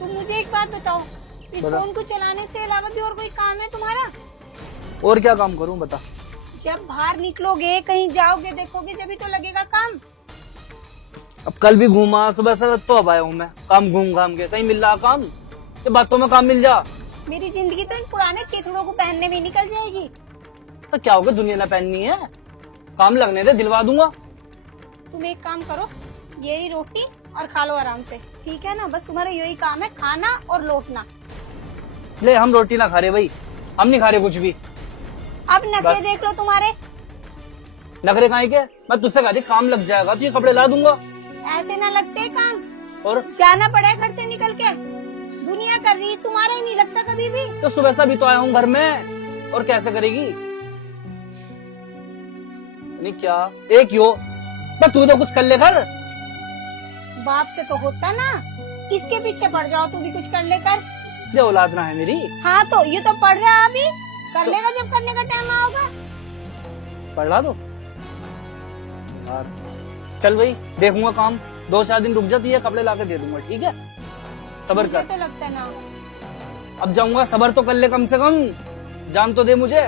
तुम मुझे एक बात बताओ, इस बता। फोन को चलाने से अलावा भी और कोई काम है तुम्हारा? और क्या काम करूं बता। जब बाहर निकलोगे, कहीं जाओगे, देखोगे, जब तो लगेगा काम। अब कल भी घूमा, सुबह से तो अब आया हूँ मैं काम घूम घाम के, कहीं मिल रहा काम? ये बातों में काम मिल जा मेरी जिंदगी तो इन पुराने चीथड़ों को पहनने में निकल जाएगी। तो क्या होगा, दुनिया ना पहननी है, काम लगने दे, दिलवा दूंगा। तुम एक काम करो, यही रोटी और खा लो आराम से, ठीक है ना? बस तुम्हारा यही काम है, खाना और लौटना। ले हम रोटी ना खा रहे भाई, हम नहीं खा रहे कुछ भी। अब नखरे बस। देख लो तुम्हारे। नखरे खाए के मैं तुझसे कहा थी काम लग जाएगा तो ये कपड़े ला दूंगा। ऐसे ना लगते काम, और जाना पड़े घर से निकल के। दुनिया कर रही, तुम्हारा ही नहीं लगता कभी भी। तो सुबह से भी तो आया हूँ घर में, और कैसे करेगी? नहीं क्या एक यो, मैं तू तो कुछ कर ले कर। बाप से तो होता ना, इसके पीछे पड़ जाओ, तू भी कुछ कर ले कर। ये औलाद ना है मेरी। हाँ तो ये तो पढ़ रहा है अभी, कर लेगा जब करने का टाइम आओगा। पढ़ ला दो यार। चल भाई देखूंगा काम, 2-4 दिन रुक जा, तो ये कपड़े लाके दे दूंगा, ठीक है? सबर मुझे कर, तो लगता है ना। अब जाऊंगा, सबर तो कर ले कम से कम, जान तो दे मुझे।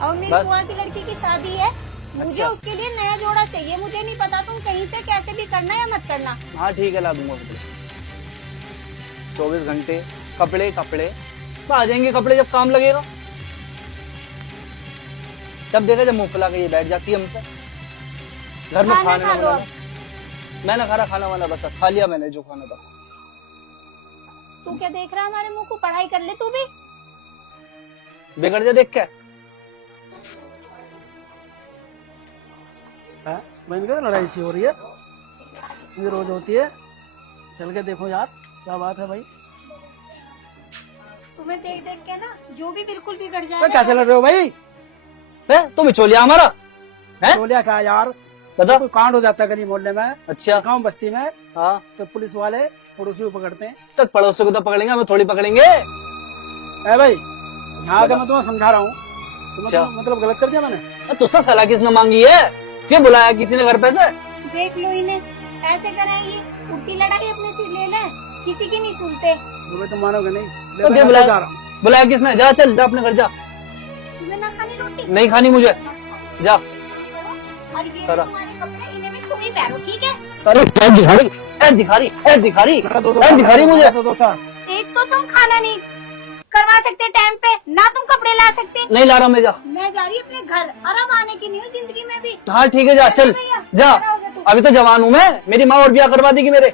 और मेरी बस। बुआ की लड़की की शादी है, मुझे अच्छा। उसके लिए नया जोड़ा चाहिए। मुझे नहीं पता तुम कहीं से कैसे भी करना या मत करना। हाँ ठीक है, ला दूंगा कपड़े। 24 घंटे कपड़े कपड़े, तो आ जाएंगे कपड़े जब काम लगेगा। तब देखा जब मुंह फुला के ये बैठ जाती है हमसे घर में खाना खाने खा लो वाला। अब। मैंने खाना वाला बस खा लिया मैंने जो खाना था। तू क्या देख रहा है हमारे मुंह को? पढ़ाई कर ले तू भी। बिगड़ जा देख के। बहन का लड़ाई सी हो रही है, ये रोज होती है। चल के देखो यार क्या बात है भाई। तुम्हें देख देख के ना जो भी बिल्कुल बिगड़ तो जाए। कैसे लड़ रहे हो भाई? तुम बिचौलिया हमारा है? बोलिया क्या यार, बता। कोई कांड हो जाता है गली मोहल्ले में, अच्छा गांव बस्ती में, हाँ, तो पुलिस वाले पड़ोसी को पकड़ते हैं। चल पड़ोसी को तो पकड़ेंगे, हमें थोड़ी पकड़ेंगे। है भाई, यहाँ आकर मैं तुम्हें समझा रहा हूँ। अच्छा। मतलब गलत कर दिया मैंने? तुझसे सलाह किसने मांगी है? क्यों बुलाया किसी ने घर पे से? देख लो इन्हें, ऐसे कराएंगे, उल्टी लड़ाई अपने सिर ले ले, किसी की नहीं सुनते। तुम मानोगे नहीं। तो मैं क्या घर जा रहा हूँ। बुलाया किसने? जा चल जा अपने घर जा। तुम्हें ना खानी रोटी? नहीं खानी मुझे, जा। और ये सारा। तुम्हारे कपड़े, इन्हें भी तुम ही पहनो, ठीक है? सारे ऐड दिखारी ऐड दिखारी ऐड दिखारी ऐड दिखारी मुझे। एक तो तुम खाना नहीं करवा सकते टाइम पे, ना तुम कपड़े ला सकते। नहीं ला रहा मैं, जा। मैं जा रही अपने घर, आराम आने की नहीं हूँ जिंदगी में भी। हाँ ठीक है, जा चल जा। अभी तो जवान हूँ मैं, मेरी माँ और ब्याह करवा देगी मेरे।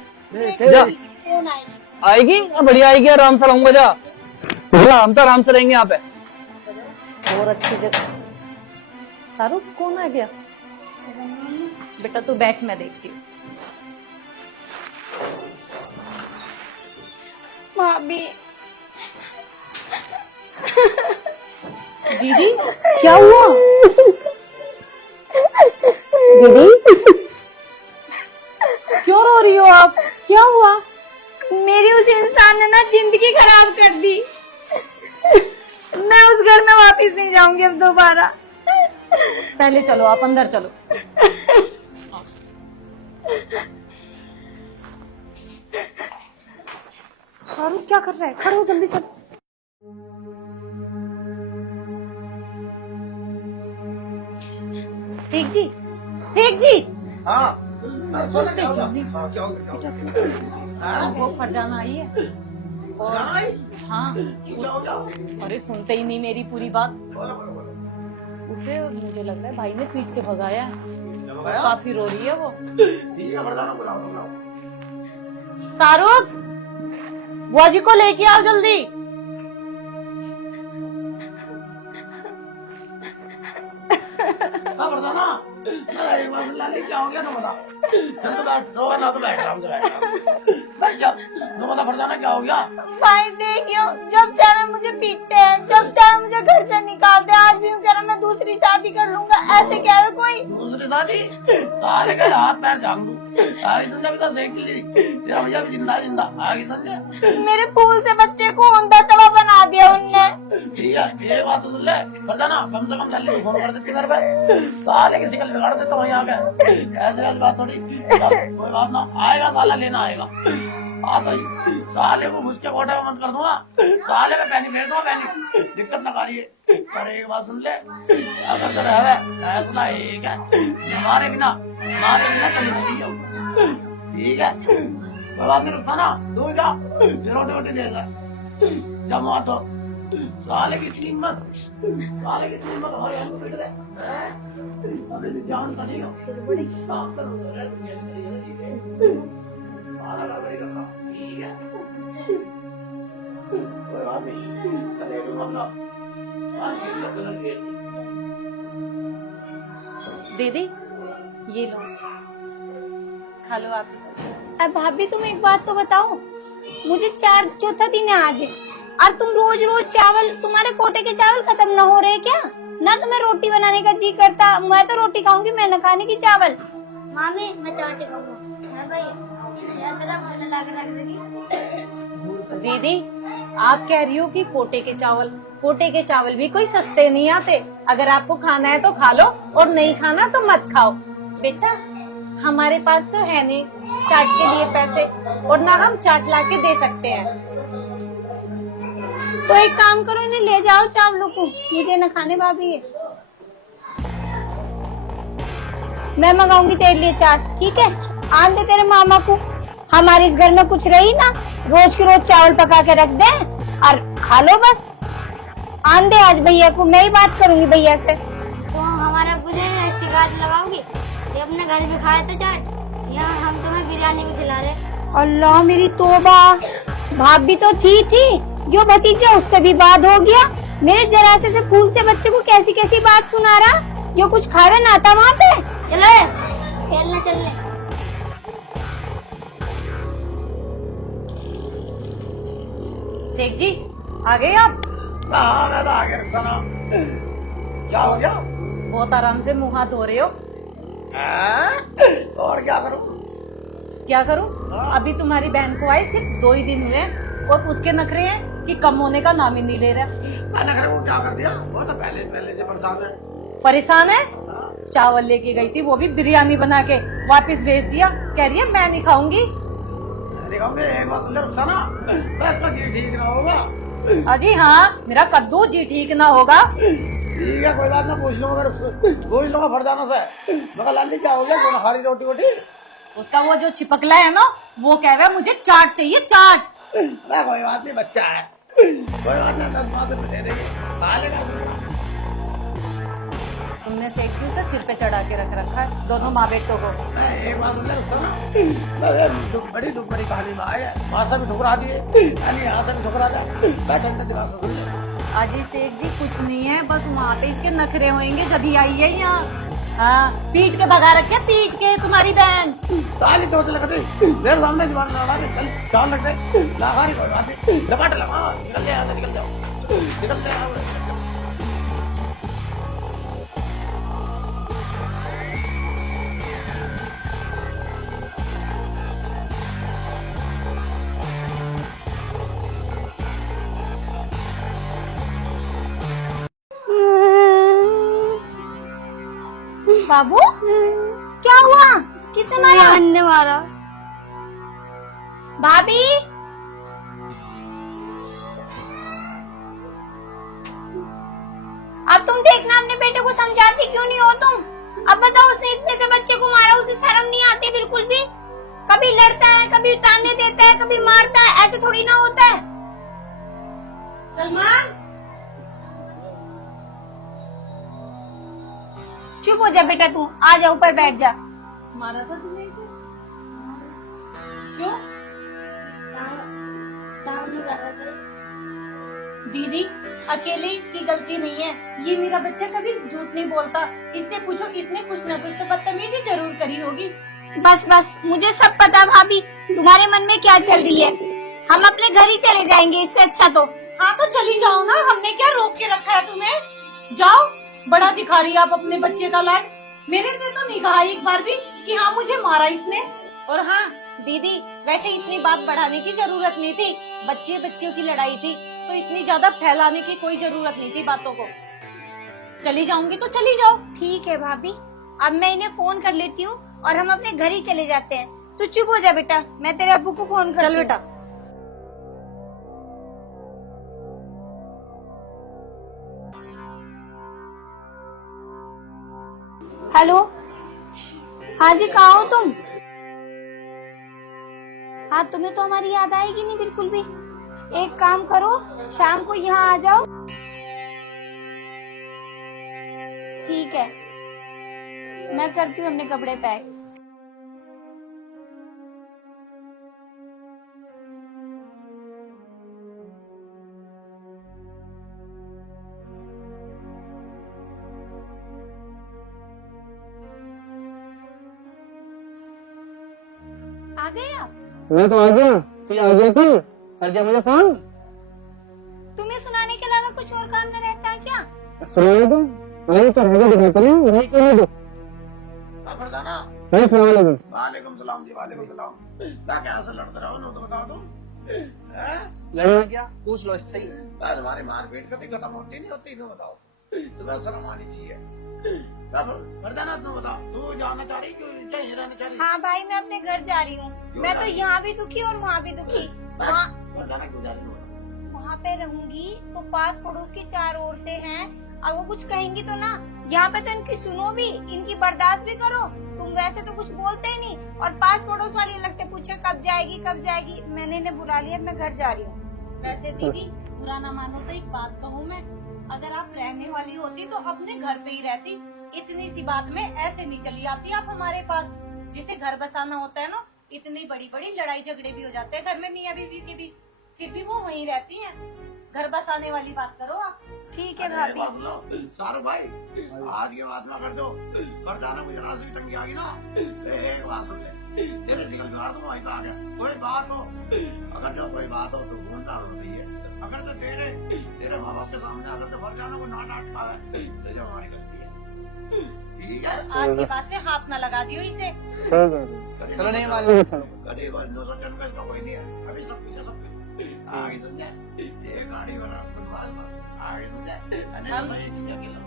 जा। फोन आएगी। आएगी बढ़िया आएगी, आराम से रहूंगा। जा, हम तो आराम से रहेंगे यहाँ पे। और अच्छी जगह। शाहरुख कौन आ गया? बेटा तू बैठ, मैं देखती हूँ। भाभी, दीदी क्या हुआ? दीदी क्यों रो रही हो आप? क्या हुआ? मेरी उस इंसान ने ना जिंदगी खराब कर दी। मैं उस घर में वापस नहीं जाऊंगी अब दोबारा। पहले चलो, आप अंदर चलो। शाहरुख क्या कर रहा है? खड़े हो, जल्दी चलो। शेख जी, शेख जी। हाँ सुनते जल्दी। वो फरजाना आई है और हाँ अरे सुनते ही नहीं मेरी पूरी बात। उसे मुझे लग रहा है भाई ने पीट के भगाया है, काफी रो रही है वो। शाहरुख, बुआ जी को लेके आओ जल्दी। एक बार लाले क्या हो गया ना बता। चल तो बैठ, रोवा ना तो बैठ, आराम से बैठ जा। तो बता फरजाना क्या हो गया? भाई देखियो, जब चाहे मुझे पीटते हैं, जब चाहे मुझे घर से निकालते हैं। आज भी हूँ कह रहा मैं दूसरी शादी कर लूंगा, ऐसे कह रहा कोई। दूसरी शादी? साले का हाथ पैर झाड़ दूं। आगे संजय भी तो देख ली, तेरा भैया भी जिंदा जिंदा। आगे संजय मेरे फूल से बच्चे को औंधा तवा बना दिया उनने। ठीक है, ये बात तो सुन ले फरजाना, कम से कम लाले को फोन कर देती घर पे। साले की शिकल बिगाड़ देता वहीं आ गए। ऐसे बात थोड़ी, कोई बात ना, आएगा साला लेना आएगा। हाँ भाई साले को मुझके कोटे में मत कर दूंगा, साले में पैनी भेज दूंगा, पैनी दिक्कत ना करिए। पर एक बात सुन ले, अगर तेरा है फैसला एक है, हमारे बिना कभी नहीं जाऊंगा, ठीक है? कोई बात नहीं रुखसाना, दूर जा, रोटी वोटी दे दे, जब वहाँ तो साले की इतनी हिम्मत हमारे हम को बेटे दे, अभी तो जान का नहीं हो, काम करो तो रह ठीक है, कोई बात नहीं, कदे भी मतलब दीदी ये लो, खा लो आप इसे। अब भाभी तुम एक बात तो बताओ, मुझे चौथा दिन है आज, और तुम रोज रोज चावल, तुम्हारे कोटे के चावल खत्म न हो रहे क्या? ना तुम्हें रोटी बनाने का जी करता, मैं तो रोटी खाऊंगी, मैं न खाने की चावल। मामी मैं चावल खाऊंगा, है भाई यार तेरा मन लगा रख देगी। दीदी आप कह रही हो कि कोटे के चावल भी कोई सस्ते नहीं आते, अगर आपको खाना है तो खा लो और नहीं खाना तो मत खाओ। बेटा हमारे पास तो है नहीं चाट के लिए पैसे, और ना हम चाट ला के दे सकते हैं। तो एक काम करो, इन्हें ले जाओ चावलों को, मुझे न खाने भाभी है। मैं मंगाऊंगी तेरे लिए चाट, ठीक है? आन दे तेरे मामा को, हमारे इस घर में कुछ रही ना, रोज के रोज चावल पका के रख दे और खा लो बस। आन दे आज भैया को, मैं ही बात करूंगी भैया से। तो हमारे मुझे शिकायत लगाओगी? ये अपने घर में खाए थे चाट, यहाँ हम तुम्हें बिरयानी भी खिला रहे। अल्लाह मेरी तौबा, भाभी तो थी जो भतीजा उससे भी बात हो गया, मेरे जरासे से फूल से बच्चे को कैसी कैसी बात सुना रहा, जो कुछ खावे ना आता वहाँ पे। चलो खेलने चलने। शेख जी आ गए आप? हाँ मैं तो आ गया रुखसाना, क्या हो गया? बहुत आराम से मुंह हाथ धो रहे हो। और क्या करूं? क्या करूं? अभी तुम्हारी बहन को आए सिर्फ 2 ही दिन हुए हैं और उसके नखरे हैं कि कम होने का नाम ही नहीं ले रहा। मैंने नखरे को क्या कर दिया? वो तो पहले से परेशान है। परेशान है? हाँ। चावल लेके गई थी, वो भी बिरयानी बना के वापस भेज दिया, कह रही है मैं नहीं खाऊंगी। दिखाऊंगे एक बात सुन ले रुखसाना, बस का जी ठीक ना होगा। अजी हाँ, मेरा कद्दू जी ठीक ना होगा। ठीक है कोई बात ना, पूछ लूंगा फरजाना से, मगर लाली क्या हो गया, कौन खा रही रोटी वोटी? उसका वो जो छिपकला है ना, वो कह रहा है मुझे चाट चाहिए, चाट। मैं कोई बात नहीं, बच्चा है, कोई बात नहीं, 10 बात दे देंगे, खा लेगा। तुमने शेख जी से सिर पे चढ़ा के रख रखा है दोनों माँ बेटों को। एक बात सुन ले रुखसाना, बड़ी दुख बड़ी कहानी में आए, वहाँ से भी ठुकरा दिए, यहाँ से भी ठुकरा दिया, बैठे दिमाग से सुन ले। अजी शेख जी कुछ नहीं है, बस वहाँ पे इसके नखरे होंगे जब ही आई है यहाँ। हाँ, पीट के भगा रखे, पीट के तुम्हारी बहन। साली तो लगते मेरे सामने दीवार लगा दे, चल चाल लगते लगा रही कोई बात नहीं, लपाट लगा, निकल जाए यहाँ से, निकल जाओ। बाबू क्या हुआ, किसने मारा? हमने मारा। भाभी अब तुम देखना, अपने बेटे को समझाती क्यों नहीं हो तुम? अब बताओ, उसने इतने से बच्चे को मारा, उसे शर्म नहीं आती बिल्कुल भी? कभी लड़ता है, कभी ताने देता है, कभी मारता है, ऐसे थोड़ी ना होता है। सलमान चुप हो जा बेटा, तू आ जा ऊपर बैठ जा। मारा था तुमने इसे? क्यों? काम नहीं कर रहा था। दीदी अकेले इसकी गलती नहीं है, ये मेरा बच्चा कभी झूठ नहीं बोलता, इससे पूछो, इसने कुछ ना कुछ तो बदतमीजी जरूर करी होगी। बस बस मुझे सब पता भाभी, तुम्हारे मन में क्या चल रही है। हम अपने घर ही चले जाएंगे, इससे अच्छा तो। हाँ तो चली जाओ ना, हमने क्या रोक के रखा है तुम्हें? जाओ, बड़ा दिखा रही है आप अपने बच्चे का लाड। मेरे ने तो नहीं कहा एक बार भी कि हाँ मुझे मारा इसने। और हाँ दीदी, वैसे इतनी बात बढ़ाने की जरूरत नहीं थी, बच्चों की लड़ाई थी, तो इतनी ज्यादा फैलाने की कोई जरूरत नहीं थी बातों को। चली जाऊंगी तो चली जाओ। ठीक है भाभी, अब मैं इन्हें फोन कर लेती हूँ और हम अपने घर ही चले जाते हैं। तू चुप हो जा बेटा, मैं तेरे अब्बू को फोन करती चल हूँ। बेटा। हेलो, हाँ जी, कहाँ हो तुम? हाँ, तुम्हें तो हमारी याद आएगी नहीं बिल्कुल भी। एक काम करो, शाम को यहाँ आ जाओ। ठीक है, मैं करती हूँ अपने कपड़े पैक। आ गए आप? मैं तो आ गया, तू आ गया थी, कर दिया मुझे फोन। तुम्हें सुनाने के अलावा कुछ और काम न रहता है क्या? सुनाने दो, वही तो रहकर दिखाता नहीं, वही क्यों नहीं दो। फरजाना वालेकुम सलाम जी, वालेकुम सलाम। मैं क्या ऐसा लड़ते रहो ना, तो बताओ तुम हैं? लड़ना क्या, पूछ लो इससे ही। तुम्हारी मारपीट कभी खत्म होती नहीं होती, तुम बताओ, तुम्हें शर्म आनी चाहिए। फरजाना तुम बताओ, तू जाना चाह रही क्यों, कहीं रहना चाह रही? हाँ भाई, मैं अपने घर जा रही हूँ। मैं तो यहाँ भी दुखी और वहाँ भी दुखी। फरजाना क्यों जा रही हो? वहाँ पे रहूंगी तो पास पड़ोस की 4 औरतें हैं, और वो कुछ कहेंगी तो ना, यहाँ पे तो इनकी सुनो भी, इनकी बर्दाश्त भी करो। तुम वैसे तो कुछ बोलते ही नहीं, और पास पड़ोस वाली अलग से पूछे कब जाएगी कब जाएगी। मैंने इन्हें बुला लिया, मैं घर जा रही हूँ। वैसे दीदी, बुरा ना मानो तो एक बात कहूँ मैं, अगर आप रहने वाली होती तो अपने घर पे ही रहती। इतनी सी बात में ऐसे नहीं चली आती आप हमारे पास। जिसे घर बसाना होता है ना, इतनी बड़ी बड़ी लड़ाई झगड़े भी हो जाते हैं घर में मियाँ बीवी के भी, फिर भी वो वहीं रहती हैं। घर बसाने वाली बात करो आप। ठीक है भाभी। सारू भाई, आज के बाद में कर दो, कर जाना मुझे राशि की तंगी आ गई ना, तो एक बात सुन ले, तेरे सिगल बिहार तो वहीं पे आ गया। कोई बात हो, अगर जब कोई बात हो तो फोन डाल होती है। अगर तो तेरे माँ बाप के सामने अगर तो फर जाना, वो ना डांट पावे तो जब हमारी गलती है, ठीक है? आज के बाद से हाथ न लगा दियो इसे। चलो नहीं मालूम, चलो। कभी 995 इसका कोई नहीं है, अभी सब कुछ है, सब कुछ आगे समझे। ये गाड़ी वाला बनवास में आगे समझे।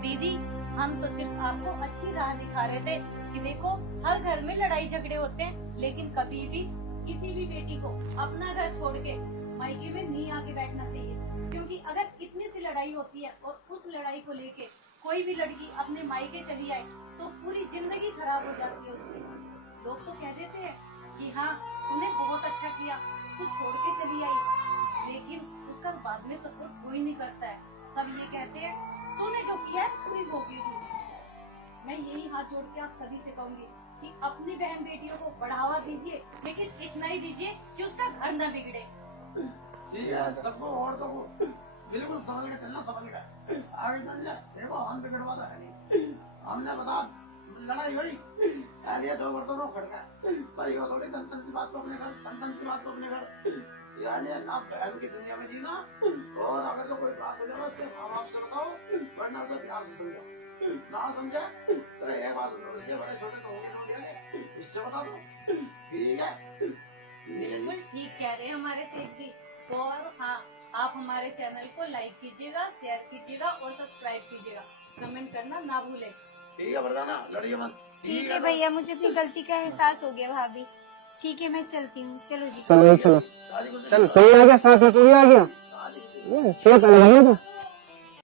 दीदी, हम तो सिर्फ आपको अच्छी राह दिखा रहे थे कि देखो, हर घर में लड़ाई झगड़े होते हैं, लेकिन कभी भी किसी भी बेटी को अपना घर छोड़ के मायके में नहीं आके बैठना चाहिए। क्योंकि अगर इतनी सी लड़ाई होती है और उस लड़ाई को लेके कोई भी लड़की अपने मायके चली आए तो पूरी जिंदगी खराब हो जाती है उसकी। लोग तो कह देते हैं कि हाँ, तूने बहुत अच्छा किया, तू छोड़ के चली आई, लेकिन उसका बाद में सपोर्ट कोई नहीं करता है। सब ये कहते हैं तूने जो किया है तू ही भोगेगी। मैं यही हाथ जोड़ के आप सभी से कहूंगी कि अपनी बहन बेटियों को बढ़ावा दीजिए, लेकिन इतना ही दीजिए कि उसका घर न बिगड़े। ठीक है, सबको और तो बिल्कुल समझ के चलना, समझ गए। आगे चल जाए, देखो हम बिगड़वाता है नहीं, हमने बता लड़ाई हुई, ये 2 बर्तनों खड़का पर ये थोड़ी तन सी बात को अपने घर, तन सी बात को अपने घर, यानी ना बहन की दुनिया में जीना। और अगर तो कोई बात हो जाए तो माँ बाप से बताओ, वरना तो प्यार से समझाओ, ना समझा तो ये बात उसके बड़े छोटे तो होंगे, इससे बता दो, ठीक है? बिल्कुल ठीक कह रहे हैं हमारे सेठ जी। और हाँ, आप हमारे चैनल को लाइक कीजिएगा, शेयर कीजिएगा और सब्सक्राइब कीजिएगा, कमेंट करना ना भूलें। ठीक है वरदाना, लड़िए मत। ठीक है भैया, मुझे अपनी गलती का एहसास हो गया भाभी। ठीक है, मैं चलती हूँ। चलो जी। चलो चलो, चल कोई आ गया साथ में, कोई आ गया, क्या